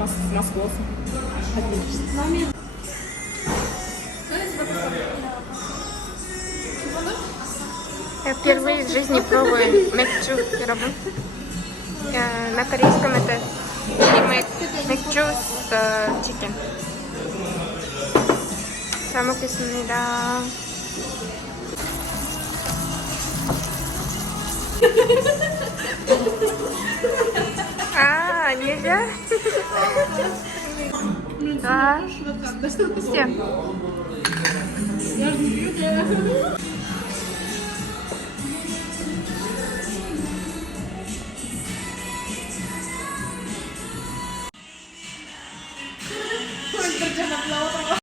Москву. Я впервые в жизни пробую мекчу 여러분. На корейском это мекчу с чикен. 잘 먹겠습니다. А, нельзя? Да. Все. Я же не пью,